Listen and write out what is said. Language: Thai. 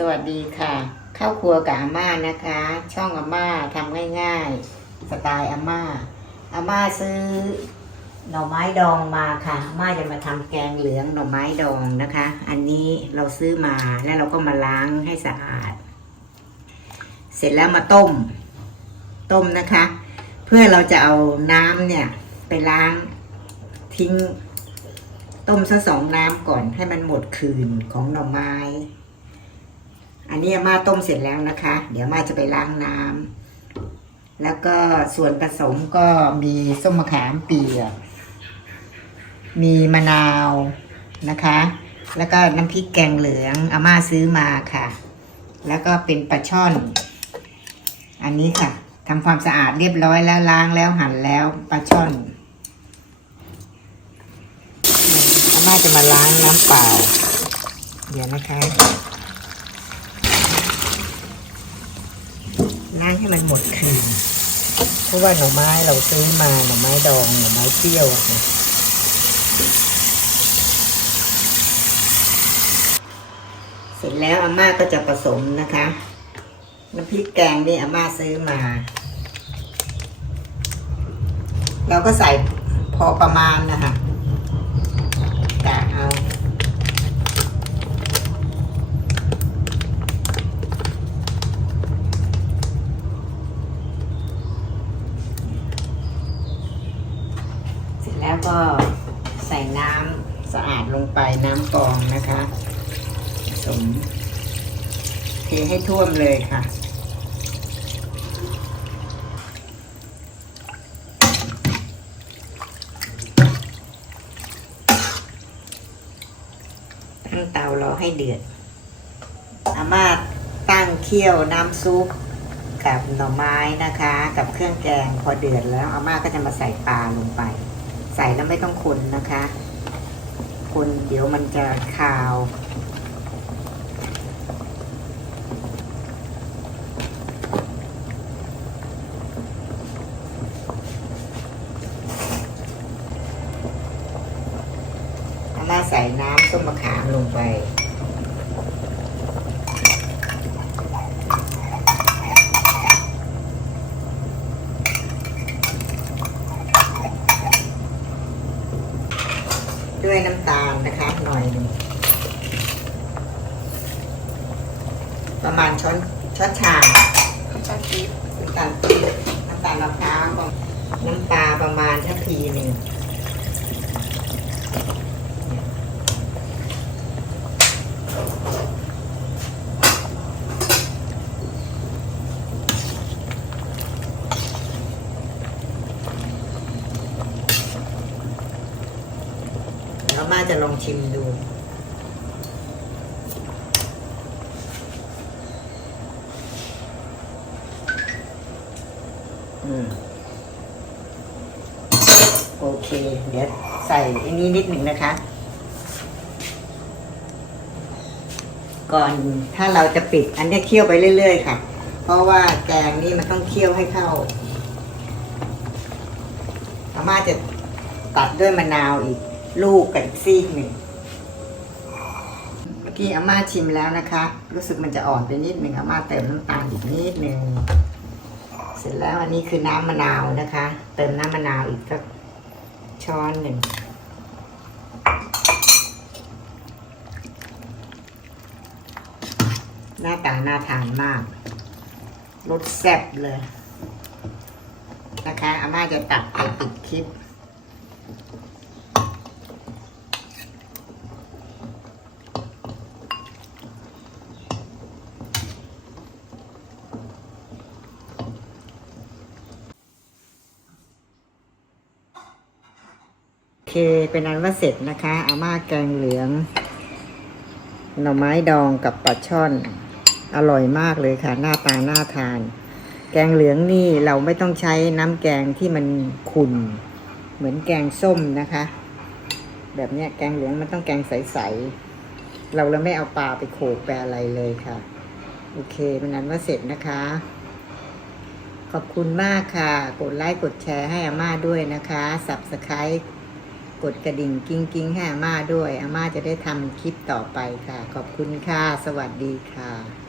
สวัสดีค่ะ เข้าครัวกับอาม่านะคะ ช่องอาม่าทำง่ายๆ สไตล์อาม่าอาม่าซื้อหน่อไม้ดองมาค่ะอาม่าจะมาทำแกงเหลืองหน่อไม้ดองนะคะ อันนี้เราซื้อมาแล้วเราก็มาล้างให้สะอาด เสร็จแล้วมาต้ม ต้มนะคะ เพื่อเราจะเอาน้ำเนี่ยไปล้างทิ้ง ต้มซะสองน้ำก่อนให้มันหมดคืนของหน่อไม้ อันนี้อามาต้มเสร็จแล้วนะคะ เดี๋ยวอามาจะไปล้างน้ำแล้วก็ส่วนผสมก็มีส้มมะขามเปียก มีมะนาวนะคะ แล้วก็น้ำพริกแกงเหลืองอาม่าซื้อมาค่ะ แล้วก็เป็นปลาช่อน อันนี้ค่ะทำความสะอาดเรียบร้อยแล้วล้างแล้วหั่นแล้วปลาช่อนอาม่าจะมาล้างน้ำเปล่า เดี๋ยวนะคะ ล้างให้มันหมดคืน เพราะว่าหน่อไม้เราซื้อมาหน่อไม้ดองหน่อไม้เปรี้ยวอะค่ะเสร็จแล้วอาม่าก็จะผสมนะคะน้ำพริกแกงนี่อาม่าซื้อมา เราก็ใส่พอประมาณนะคะกะเอา เสร็จแล้ว ก็ใส่น้ำสะอาดลงไปน้ำกองนะคะผสมเทให้ท่วมเลยค่ะ ตั้งเตารอให้เดือด อาม่าตั้งเคี่ยวน้ำซุปกับหน่อไม้นะคะ กับเครื่องแกงพอเดือดแล้วอาม่าก็จะมาใส่ปลาลงไป ใส่แล้วไม่ต้องคนนะคะ คนเดี๋ยวมันจะคาว อาม่าใส่น้ำส้มมะขามลงไป ด้วยน้ำตาลนะคะ หน่อยหนึ่งประมาณ ช้อนช้อนชาชาคิดน้ำตาลปี๊บน้ำตาลมะพร้าวน้ำปลาประมาณทัพพีหนึ่งแล้วมาจะลองชิมดู โอเค เดี๋ยวใส่อันนี้นิดหนึ่งนะคะ ก่อนถ้าเราจะปิดอันนี้เคี่ยวไปเรื่อย ๆ ค่ะ เพราะว่าแกงนี่มันต้องเคี่ยวให้เข้าอาม่าจะตัดด้วยมะนาวอีก ลูกกับอีกซีกหนึ่งเมื่อกี้อาม่าชิมแล้วนะคะ รู้สึกมันจะอ่อนไปนิดหนึ่งอาม่าเติมน้ำตาลอีกนิดหนึ่ง เสร็จแล้วอันนี้คือน้ำมะนาวนะคะ เติมน้ำมะนาวอีกสักช้อนหนึ่งหน้าตาน่าทานมากรสแซ่บเลย นะคะอาม่าจะตักไปปิดคลิป อเคเป็นอันว่าเสร็จนะคะ อาม่าแกงเหลือง หน่อไม้ดองกับปลาช่อน อร่อยมากเลยค่ะ หน้าตาน่าทาน แกงเหลืองนี่เราไม่ต้องใช้น้ำแกงที่มันขุ่น เหมือนแกงส้มนะคะ แบบนี้แกงเหลืองมันต้องแกงใสๆ เราเราไม่เอาปลาไปโขกไปอะไรเลยค่ะ โอเคเป็นอันว่าเสร็จนะคะ ขอบคุณมากค่ะ กดไลค์กดแชร์ให้อาม่าด้วยนะคะ สับสไคร กดกระดิ่งกิ้งกิ้งให้อาม่าด้วยอาม่าจะได้ทำคลิปต่อไปค่ะ ขอบคุณค่ะ สวัสดีค่ะ